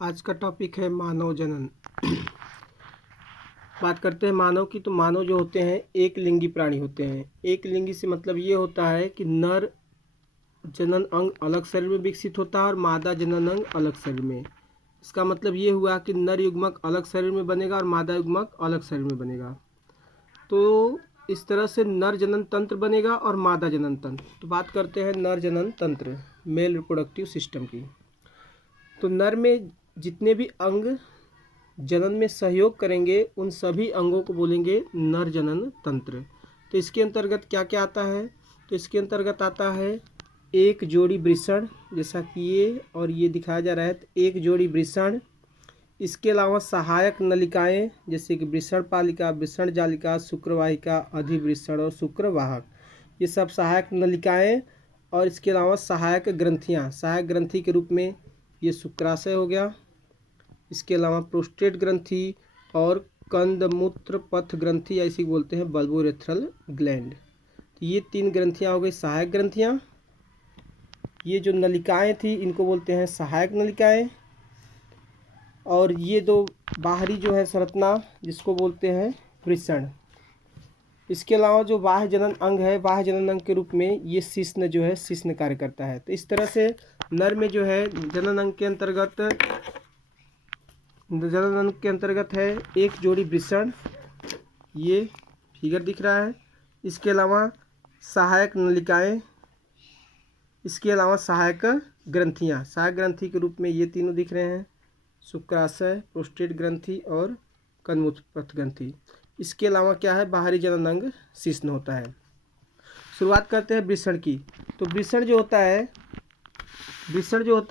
आज का टॉपिक है मानव जनन। बात करते हैं मानव की। तो मानव जो होते हैं एक लिंगी प्राणी होते हैं। एक लिंगी से मतलब ये होता है कि नर जनन अंग अलग शरीर में विकसित होता है और मादा जनन अंग अलग शरीर में। इसका मतलब ये हुआ कि नर युग्मक अलग शरीर में बनेगा और मादा युग्मक अलग शरीर में बनेगा। तो इस तरह से नर जनन तंत्र बनेगा और मादा जनन तंत्र। तो बात करते हैं नर जनन तंत्र, मेल रिप्रोडक्टिव सिस्टम की। तो नर में जितने भी अंग जनन में सहयोग करेंगे उन सभी अंगों को बोलेंगे नर जनन तंत्र। तो इसके अंतर्गत क्या क्या आता है? तो इसके अंतर्गत आता है एक जोड़ी वृषण, जैसा कि ये और ये दिखाया जा रहा है। तो एक जोड़ी वृषण, इसके अलावा सहायक नलिकाएं जैसे कि वृषण पालिका, वृषण जालिका, शुक्रवाहिका, अधिवृषण और शुक्रवाहक, ये सब सहायक नलिकाएं। और इसके अलावा सहायक ग्रंथियां, सहायक ग्रंथि के रूप में ये शुक्राशय हो गया। इसके अलावा प्रोस्टेट ग्रंथि और कंदमूत्र पथ ग्रंथि, ऐसी बोलते हैं बल्बोरेथ्रल ग्लैंड। तो ये तीन ग्रंथियां हो गई सहायक ग्रंथियां। ये जो नलिकाएं थी इनको बोलते हैं सहायक नलिकाएं। और ये दो बाहरी जो है संरचना जिसको बोलते हैं वृषण। इसके अलावा जो बाह्य जनन अंग है, बाह्य जनन अंग के रूप में ये शिश्न जो है शिश्न कार्य करता है। तो इस तरह से नर में जो है जनन अंग के अंतर्गत है एक जोड़ी वृषण, ये फिगर दिख रहा है। इसके अलावा सहायक नलिकाएं, इसके अलावा सहायक ग्रंथियां, सहायक ग्रंथि के रूप में ये तीनों दिख रहे हैं, शुक्राशय, प्रोस्टेट ग्रंथि और कंदमूत्र पथ ग्रंथि। इसके अलावा क्या है, बाहरी जनन अंग शिश्न होता है। शुरुआत करते हैं वृषण की। तो वृषण जो होता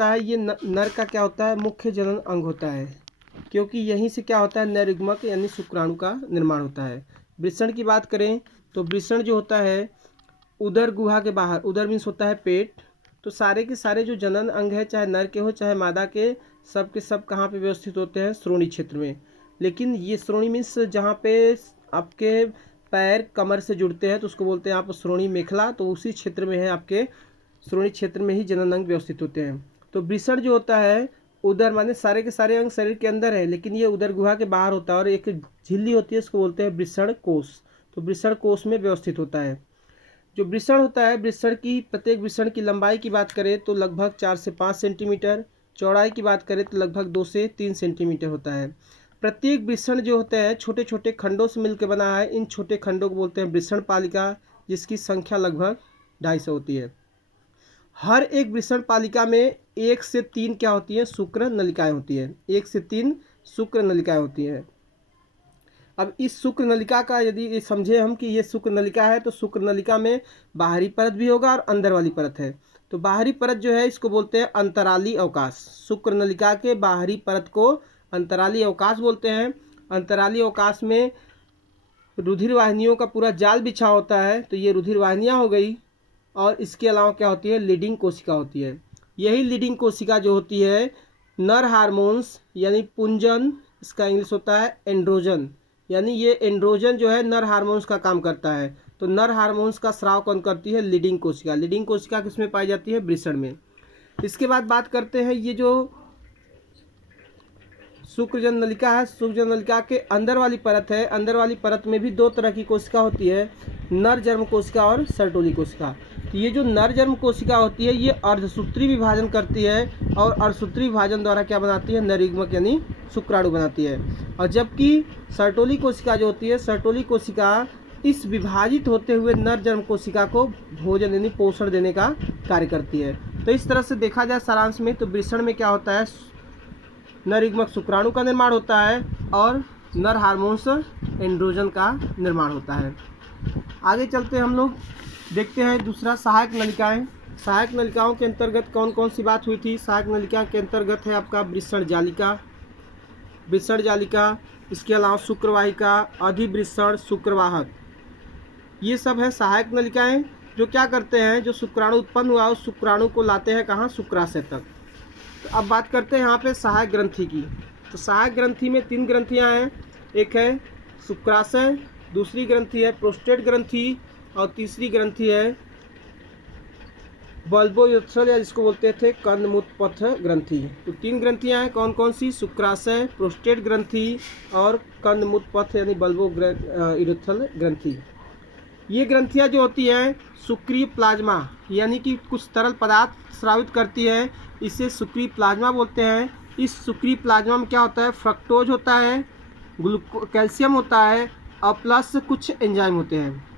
है ये नर का क्या होता है, मुख्य जनन अंग होता है, क्योंकि यहीं से क्या होता है नर युग्मक यानी शुक्राणु का निर्माण होता है। वृषण की बात करें तो वृषण जो होता है उदर गुहा के बाहर, उदर मीन्स होता है पेट। तो सारे के सारे जो जनन अंग है, चाहे नर के हो चाहे मादा के सब कहाँ पे व्यवस्थित होते हैं, श्रोणि क्षेत्र में। लेकिन ये श्रोणि मीन्स जहाँ पे आपके पैर कमर से जुड़ते हैं तो उसको बोलते हैं आप श्रोणि मेखला। तो उसी क्षेत्र में है, आपके श्रोणि क्षेत्र में ही जनन अंग व्यवस्थित होते हैं। तो वृषण जो होता है उदर माने सारे के सारे अंग शरीर के अंदर है, लेकिन ये उदर गुहा के बाहर होता है और एक झिल्ली होती है, इसको बोलते हैं वृषण कोश। तो वृषण कोश में व्यवस्थित होता है। जो वृषण होता है, वृषण की प्रत्येक वृषण की लंबाई की बात करें तो लगभग 4 से 5 सेंटीमीटर, चौड़ाई की बात करें तो लगभग 2 से 3 सेंटीमीटर होता है। प्रत्येक वृषण जो होते हैं छोटे छोटे खंडों से मिलकर बना है। इन छोटे खंडों को बोलते हैं वृषण पालिका, जिसकी संख्या लगभग 250 होती है। हर एक वृषण पालिका में 1 से 3 क्या होती है, शुक्र नलिकाएं होती है। 1 से 3 शुक्र नलिकाएं होती हैं। अब इस शुक्र नलिका का यदि समझे हम कि ये शुक्र नलिका है, तो शुक्र नलिका में बाहरी परत भी होगा और अंदर वाली परत है। तो बाहरी परत जो है इसको बोलते हैं अंतराली अवकाश। शुक्र नलिका के बाहरी परत को अंतराली अवकाश बोलते हैं। अंतराली अवकाश में रुधिर वाहिनियों का पूरा जाल बिछा होता है। तो ये रुधिर वाहिनियाँ हो गई। और इसके अलावा क्या होती है, लीडिंग कोशिका होती है। यही लीडिंग कोशिका जो होती है नर हार्मोन्स यानी पुंजन, इसका इंग्लिश होता है एंड्रोजन, यानी ये एंड्रोजन जो है नर हार्मोन्स का काम करता है। तो नर हार्मोन्स का स्राव कौन करती है, लीडिंग कोशिका। लीडिंग कोशिका किसमें पाई जाती है, वृषण में। इसके बाद बात करते हैं ये जो शुक्रजन नलिका है, शुक्रजन नलिका के अंदर वाली परत है। अंदर वाली परत में भी 2 तरह की कोशिका होती है, नर जर्म कोशिका और सर्टोली कोशिका। तो ये जो नर जर्म कोशिका होती है ये अर्धसूत्री विभाजन करती है और अर्धसूत्री विभाजन द्वारा क्या बनाती है, नर युग्मक यानी शुक्राणु बनाती है। और जबकि सर्टोली कोशिका जो होती है, सर्टोली कोशिका इस विभाजित होते हुए नर जर्म कोशिका को भोजन यानी पोषण देने का कार्य करती है। तो इस तरह से देखा जाए सारांश में, तो वृषण में क्या होता है, नर युग्मक शुक्राणु का निर्माण होता है और नर हार्मोन्स एंड्रोजन का निर्माण होता है। आगे चलते हम लोग देखते हैं दूसरा, सहायक नलिकाएं। सहायक नलिकाओं के अंतर्गत कौन कौन सी बात हुई थी। सहायक नलिका के अंतर्गत है आपका वृषण जालिका, वृषण जालिका, इसके अलावा शुक्रवाहिका, अधिवृषण, शुक्रवाहक, ये सब है सहायक नलिकाएं, जो क्या करते हैं, जो शुक्राणु उत्पन्न हुआ उस शुक्राणु को लाते हैं कहाँ, शुक्राशय तक। तो अब बात करते हैं यहाँ पे सहायक ग्रंथि की। तो सहायक ग्रंथि में 3 ग्रंथियाँ हैं, एक है शुक्राशय, दूसरी ग्रंथि है प्रोस्टेट ग्रंथि और तीसरी ग्रंथि है बल्बोयुत्थल या जिसको बोलते थे कंदमूत्र ग्रंथि। तो 3 ग्रंथियां हैं, कौन कौन सी? शुक्राशय, प्रोस्टेट ग्रंथि और कंदमूत्र यानी बल्बोयुत्थल ग्रंथि। ये ग्रंथियां जो होती हैं सुक्रिय प्लाज्मा यानी कि कुछ तरल पदार्थ स्रावित करती हैं, इसे सुक्रिय प्लाज्मा बोलते हैं। इस सुक्रिय प्लाज्मा में क्या होता है? फ्रक्टोज होता है, कैल्शियम होता है और प्लस कुछ एंजाइम होते हैं।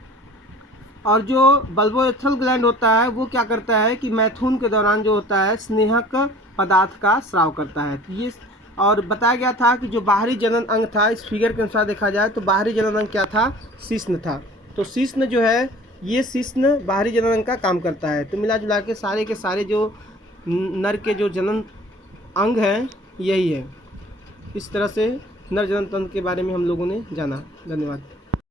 और जो बल्बोयुत्थल ग्लैंड होता है वो क्या करता है कि मैथुन के दौरान जो होता है स्नेहक पदार्थ का स्राव करता है। तो ये और बताया गया था कि जो बाहरी जनन अंग था, इस फिगर के अनुसार देखा जाए तो बाहरी जनन अंग क्या था? शिश्न था। तो शिश्न जो है, ये शिश्न बाहरी जनन अंग का काम करता है। तो मिला जुला के सारे जो नर के जो जनन अंग हैं यही है। इस तरह से नर जनन तंत्र के बारे में हम लोगों ने जाना। धन्यवाद।